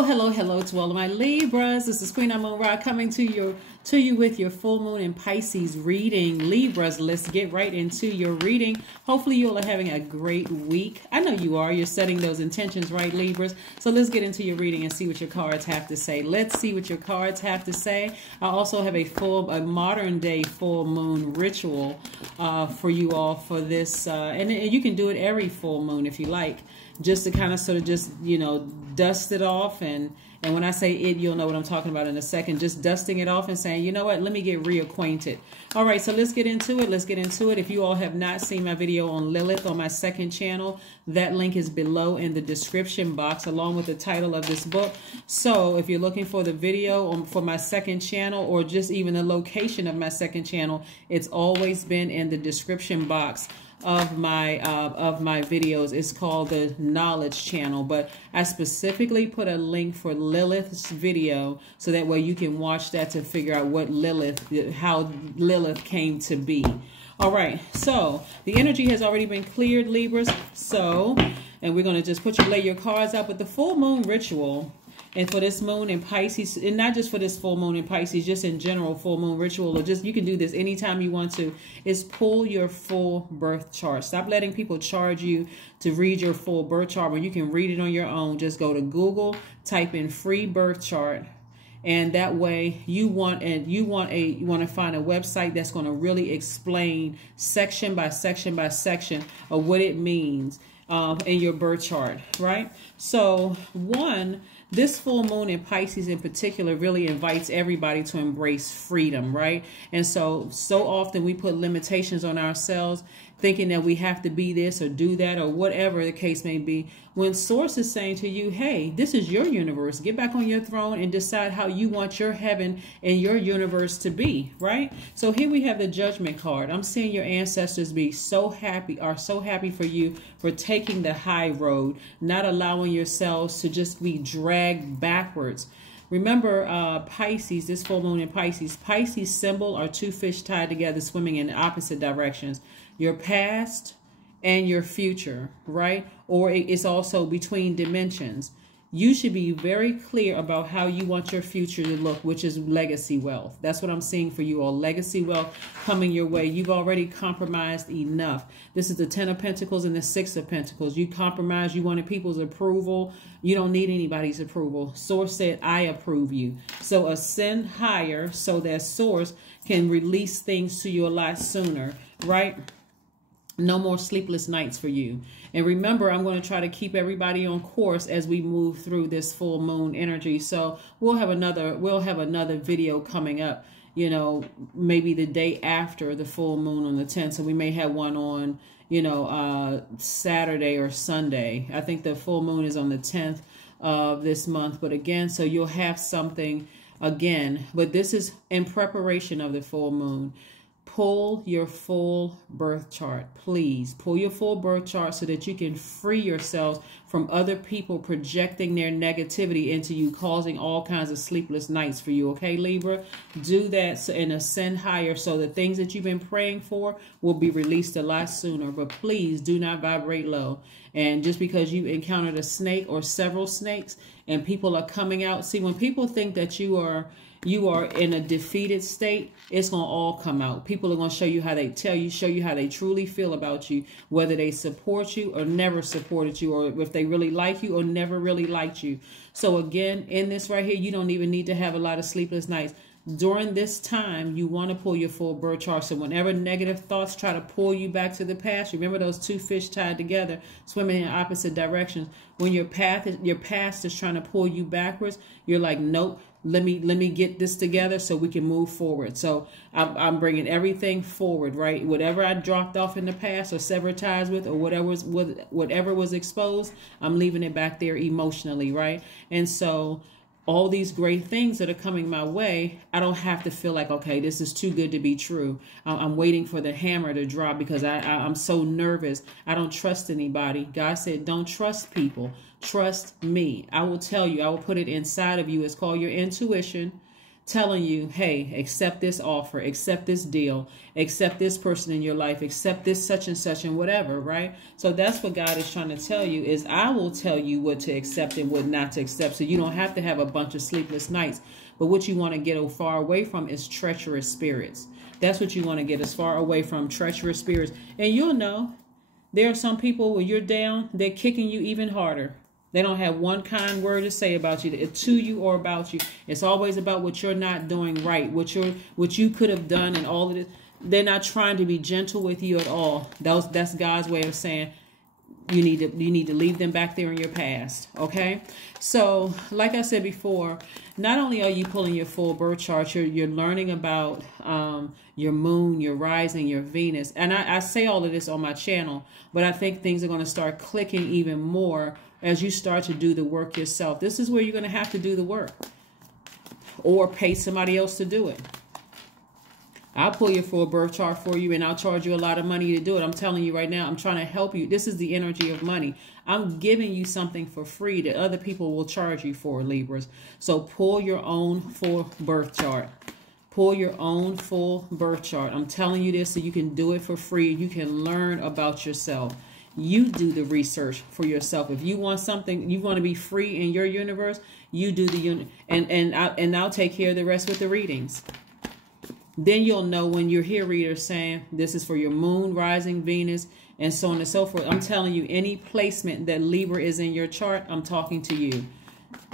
Oh, hello to all of my Libras. This is Queen Amun Ra coming to you with your full moon in Pisces reading. Libras, let's get right into your reading. Hopefully you all are having a great week. I know you are. You're setting those intentions, right, Libras? So let's get into your reading and see what your cards have to say. Let's see what your cards have to say. I also have a modern day full moon ritual for you all for this. And you can do it every full moon if you like, just to kind of sort of just, dust it off. And when I say it, you'll know what I'm talking about in a second. Just dusting it off and saying, you know what, let me get reacquainted. All right, so let's get into it. If you all have not seen my video on Lilith on my second channel, that link is below in the description box along with the title of this book. So if you're looking for the video for my second channel, or just even the location of my second channel, it's always been in the description box of my videos. It's called the Knowledge Channel, but I specifically put a link for Lilith's video so that way you can watch that to figure out how Lilith came to be. All right, so the energy has already been cleared, Libras. And we're going to just lay your cards out with the full moon ritual. And for this moon in Pisces, and not just for this full moon in Pisces, just in general, full moon ritual, or just you can do this anytime you want to, is pull your full birth chart. Stop letting people charge you to read your full birth chart when you can read it on your own. Just go to Google, type in free birth chart. And that way you want to find a website that's going to really explain section by section by section of what it means in your birth chart, right? So this full moon in Pisces in particular really invites everybody to embrace freedom, right? And so often we put limitations on ourselves, thinking that we have to be this or do that or whatever the case may be, when Source is saying to you, hey, this is your universe. Get back on your throne and decide how you want your heaven and your universe to be, right? So here we have the Judgment card. I'm seeing your ancestors are so happy for you for taking the high road, not allowing yourselves to just be dragged backwards. Remember, Pisces, this full moon in Pisces symbol are two fish tied together swimming in opposite directions. Your past and your future, right? Or it's also between dimensions. You should be very clear about how you want your future to look, which is legacy wealth. That's what I'm seeing for you all. Legacy wealth coming your way. You've already compromised enough. This is the 10 of Pentacles and the 6 of Pentacles. You compromised. You wanted people's approval. You don't need anybody's approval. Source said, I approve you. So ascend higher so that Source can release things to you a lot sooner, right? No more sleepless nights for you. And remember, I'm going to try to keep everybody on course as we move through this full moon energy. So we'll have another video coming up, maybe the day after the full moon on the 10th. So we may have one on, Saturday or Sunday. I think the full moon is on the 10th of this month. But again, so you'll have something again. But this is in preparation of the full moon. Pull your full birth chart, please. Pull your full birth chart so that you can free yourselves from other people projecting their negativity into you, causing all kinds of sleepless nights for you. Okay, Libra? Do that and ascend higher so the things that you've been praying for will be released a lot sooner. But please do not vibrate low. And just because you encountered a snake or several snakes and people are coming out, see, when people think that you are in a defeated state, it's going to all come out. People are going to show you how they truly feel about you, whether they support you or never supported you, or if they really like you or never really liked you. So again, in this right here, you don't even need to have a lot of sleepless nights. During this time, you want to pull your full birth chart. So whenever negative thoughts try to pull you back to the past, remember those two fish tied together, swimming in opposite directions. When your past is trying to pull you backwards, you're like, nope. Let me get this together so we can move forward. So I'm bringing everything forward, right? Whatever I dropped off in the past or severed ties with, or whatever was exposed, I'm leaving it back there emotionally, right? And so all these great things that are coming my way, I don't have to feel like, okay, this is too good to be true. I'm waiting for the hammer to drop because I'm so nervous. I don't trust anybody. God said, don't trust people. Trust me. I will tell you. I will put it inside of you. It's called your intuition. telling you, hey, accept this offer, accept this deal, accept this person in your life, accept this such and whatever, right? So that's what God is trying to tell you, is I will tell you what to accept and what not to accept. So you don't have to have a bunch of sleepless nights. But what you want to get far away from is treacherous spirits. That's what you want to get as far away from, treacherous spirits. And you'll know there are some people when you're down, they're kicking you even harder. They don't have one kind word to say about you, to you or about you. It's always about what you're not doing right, what you could have done, and all of this. They're not trying to be gentle with you at all. That's God's way of saying you need to leave them back there in your past. Okay, so like I said before, not only are you pulling your full birth chart, you're learning about your moon, your rising, your Venus, and I say all of this on my channel, but I think things are going to start clicking even more as you start to do the work yourself. This is where you're going to have to do the work or pay somebody else to do it. I'll pull your full birth chart for you and I'll charge you a lot of money to do it. I'm telling you right now, I'm trying to help you. This is the energy of money. I'm giving you something for free that other people will charge you for, Libras. So pull your own full birth chart. Pull your own full birth chart. I'm telling you this so you can do it for free. You can learn about yourself. You do the research for yourself. If you want something, you want to be free in your universe, you do the and I'll take care of the rest with the readings. Then you'll know when you hear readers saying this is for your moon, rising, Venus, and so on and so forth. I'm telling you, any placement that Libra is in your chart, I'm talking to you.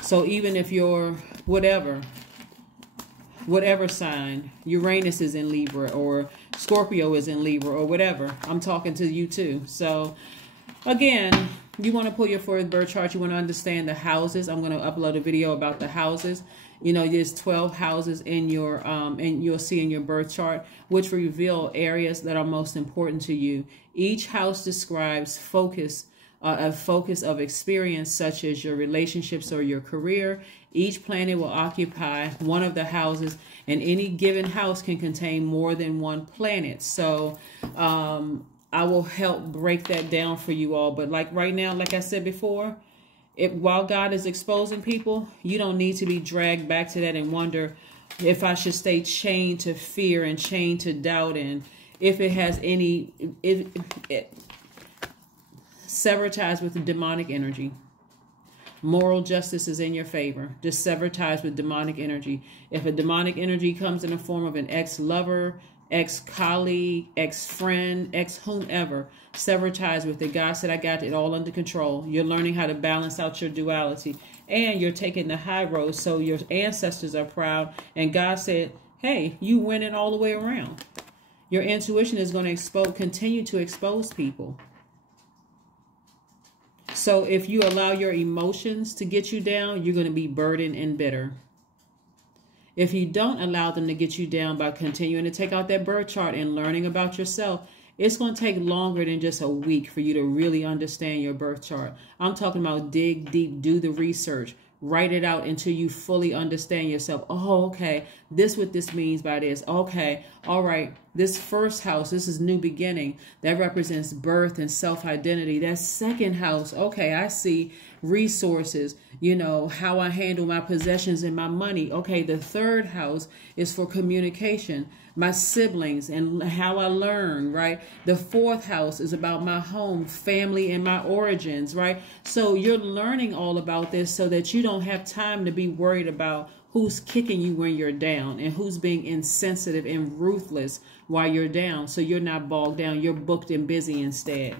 So even if you're whatever sign, Uranus is in Libra or Scorpio is in Libra or whatever, I'm talking to you too. So again, you want to pull your full birth chart. You want to understand the houses. I'm going to upload a video about the houses. You know, there's 12 houses in your and you'll see in your birth chart, which reveal areas that are most important to you. Each house describes a focus of experience, such as your relationships or your career. Each planet will occupy one of the houses, and any given house can contain more than one planet. So I will help break that down for you all. But like right now, like I said before, while God is exposing people, you don't need to be dragged back to that and wonder if I should stay chained to fear and chained to doubt, and if it has any sever ties with the demonic energy. Moral justice is in your favor. Just sever ties with demonic energy. If a demonic energy comes in the form of an ex-lover, ex-colleague, ex-friend, ex-whomever, sever ties with it. God said, I got it all under control. You're learning how to balance out your duality, and you're taking the high road, so your ancestors are proud, and God said, hey, you winning all the way around. Your intuition is going to continue to expose people. So if you allow your emotions to get you down, you're going to be burdened and bitter. If you don't allow them to get you down by continuing to take out that birth chart and learning about yourself, it's going to take longer than just a week for you to really understand your birth chart. I'm talking about dig deep, do the research, write it out until you fully understand yourself. Oh, okay, this what this means by this. Okay, all right, this first house, this is new beginning. That represents birth and self-identity. That second house, okay, I see resources, you know, how I handle my possessions and my money. Okay, the third house is for communication, my siblings and how I learn, right? The fourth house is about my home, family, and my origins, right? So you're learning all about this so that you don't have time to be worried about who's kicking you when you're down and who's being insensitive and ruthless while you're down. So you're not bogged down. You're booked and busy instead.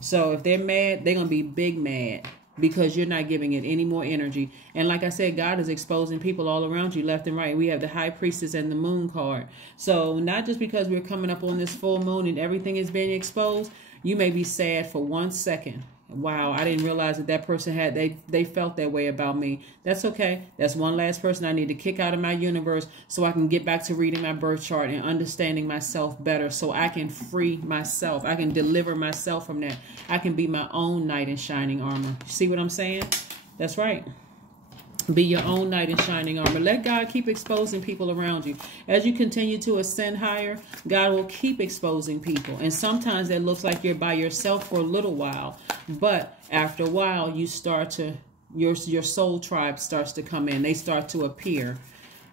So if they're mad, they're going to be big mad, because you're not giving it any more energy. And like I said, God is exposing people all around you, left and right. We have the High Priestess and the Moon card. So not just because we're coming up on this full moon and everything is being exposed, you may be sad for 1 second. Wow, I didn't realize that person had, they felt that way about me. That's okay. That's one last person I need to kick out of my universe so I can get back to reading my birth chart and understanding myself better, so I can free myself. I can deliver myself from that. I can be my own knight in shining armor. See what I'm saying? That's right. Be your own knight in shining armor. Let God keep exposing people around you. As you continue to ascend higher, God will keep exposing people. And sometimes that looks like you're by yourself for a little while. But after a while, you start to, your soul tribe starts to come in. They start to appear.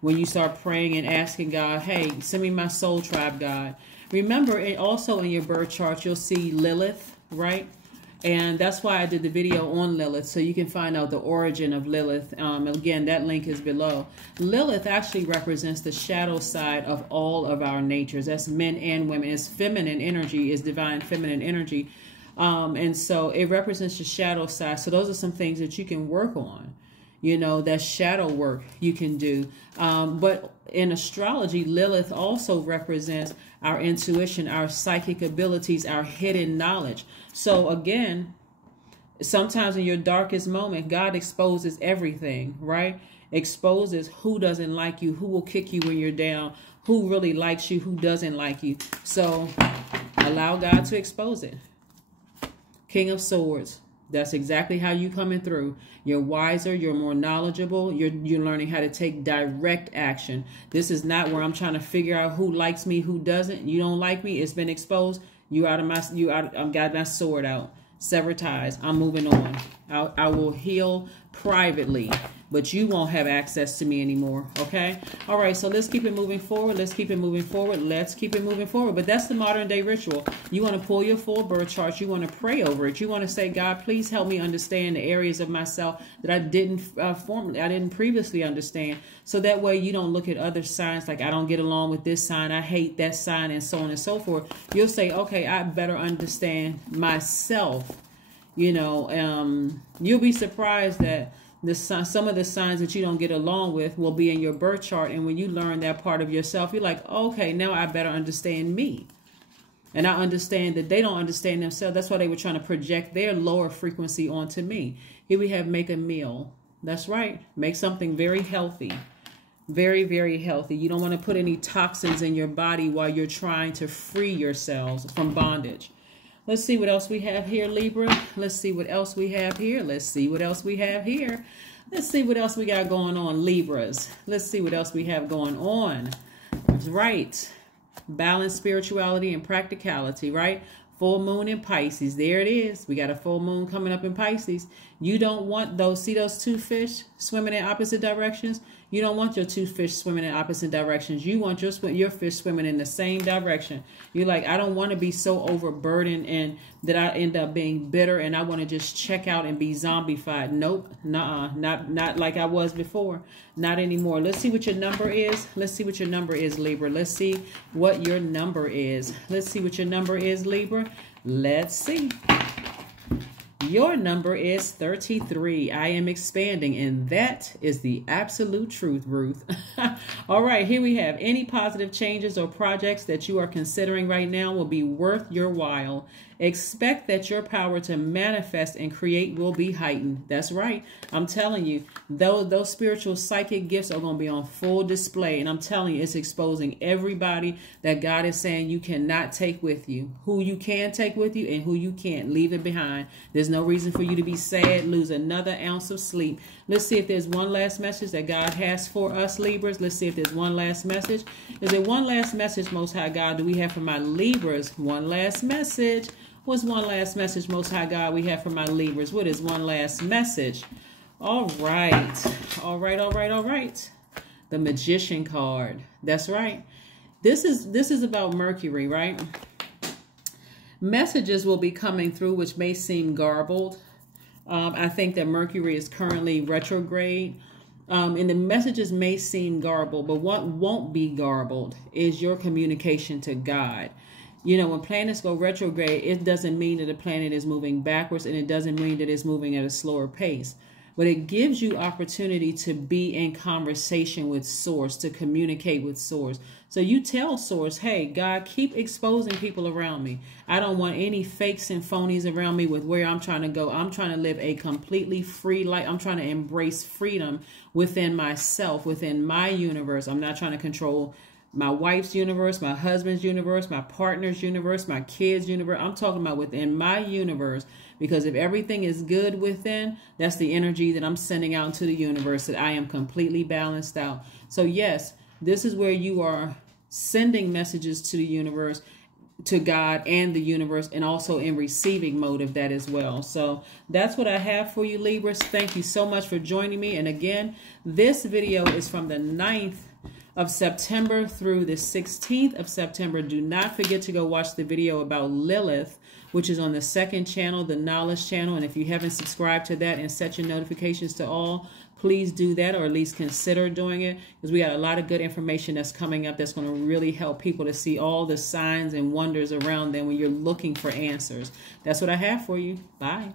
when you start praying and asking God, hey, send me my soul tribe, God. Remember, also in your birth chart, you'll see Lilith, right? And that's why I did the video on Lilith, so you can find out the origin of Lilith. Again, that link is below. Lilith actually represents the shadow side of all of our natures. That's men and women. It's feminine energy, is divine feminine energy. And so it represents the shadow side. So those are some things that you can work on. You know, that shadow work you can do. But in astrology, Lilith also represents our intuition, our psychic abilities, our hidden knowledge. So again, sometimes in your darkest moment, God exposes everything, right? Exposes who doesn't like you, who will kick you when you're down, who really likes you, who doesn't like you. So allow God to expose it. King of Swords. That's exactly how you coming through. You're wiser, you're more knowledgeable, you're learning how to take direct action. This is not where I'm trying to figure out who likes me, who doesn't. You don't like me, it's been exposed. I've got my sword out. Sever ties. I'm moving on. I will heal privately, but you won't have access to me anymore. Okay. All right. So let's keep it moving forward. Let's keep it moving forward. Let's keep it moving forward. But that's the modern day ritual. You want to pull your full birth chart. You want to pray over it. You want to say, God, please help me understand the areas of myself that I didn't previously understand. So that way you don't look at other signs like I don't get along with this sign, I hate that sign, and so on and so forth. You'll say, okay, I better understand myself. You know, you'll be surprised that some of the signs that you don't get along with will be in your birth chart. And when you learn that part of yourself, you're like, okay, now I better understand me. And I understand that they don't understand themselves. That's why they were trying to project their lower frequency onto me. Here we have make a meal. That's right. Make something very healthy. Very, very healthy. You don't want to put any toxins in your body while you're trying to free yourselves from bondage. Let's see what else we have here, Libra. Let's see what else we have here. Let's see what else we have here. Let's see what else we got going on, Libras. Let's see what else we have going on. That's right. Balance, spirituality, and practicality, right? Full moon in Pisces. There it is. We got a full moon coming up in Pisces. You don't want those, see those two fish swimming in opposite directions? You don't want your two fish swimming in opposite directions. You want your fish swimming in the same direction. You're like, I don't want to be so overburdened and that I end up being bitter and I want to just check out and be zombified. Nope. Nuh-uh. Not like I was before. Not anymore. Let's see what your number is. Let's see what your number is, Libra. Let's see what your number is. Let's see what your number is, Libra. Let's see. Your number is 33. I am expanding, and that is the absolute truth, Ruth. All right, here we have any positive changes or projects that you are considering right now will be worth your while. Expect that your power to manifest and create will be heightened. That's right. I'm telling you, those spiritual psychic gifts are going to be on full display. And I'm telling you, it's exposing everybody that God is saying you cannot take with you. Who you can take with you and who you can't. Leave it behind. There's no reason for you to be sad, lose another ounce of sleep. Let's see if there's one last message that God has for us, Libras. Let's see if there's one last message. Is there one last message, Most High God, do we have for my Libras? One last message. What's one last message, Most High God, we have for my Libras? What is one last message? All right. All right, all right, all right. The Magician card. That's right. This is about Mercury, right? Messages will be coming through which may seem garbled. I think that Mercury is currently retrograde. And the messages may seem garbled, but what won't be garbled is your communication to God. You know, when planets go retrograde, it doesn't mean that the planet is moving backwards, and it doesn't mean that it's moving at a slower pace. But it gives you opportunity to be in conversation with Source, to communicate with Source. So you tell Source, hey, God, keep exposing people around me. I don't want any fakes and phonies around me with where I'm trying to go. I'm trying to live a completely free life. I'm trying to embrace freedom within myself, within my universe. I'm not trying to control my wife's universe, my husband's universe, my partner's universe, my kids' universe. I'm talking about within my universe, because if everything is good within, that's the energy that I'm sending out into the universe, that I am completely balanced out. So yes, this is where you are sending messages to the universe, to God and the universe, and also in receiving mode of that as well. So that's what I have for you, Libras. Thank you so much for joining me. And again, this video is from the 9th of September through the 16th of September. Do not forget to go watch the video about Lilith, which is on the second channel, the Knowledge channel. And if you haven't subscribed to that and set your notifications to all, please do that, or at least consider doing it, because we got a lot of good information that's coming up that's going to really help people to see all the signs and wonders around them when you're looking for answers. That's what I have for you. Bye.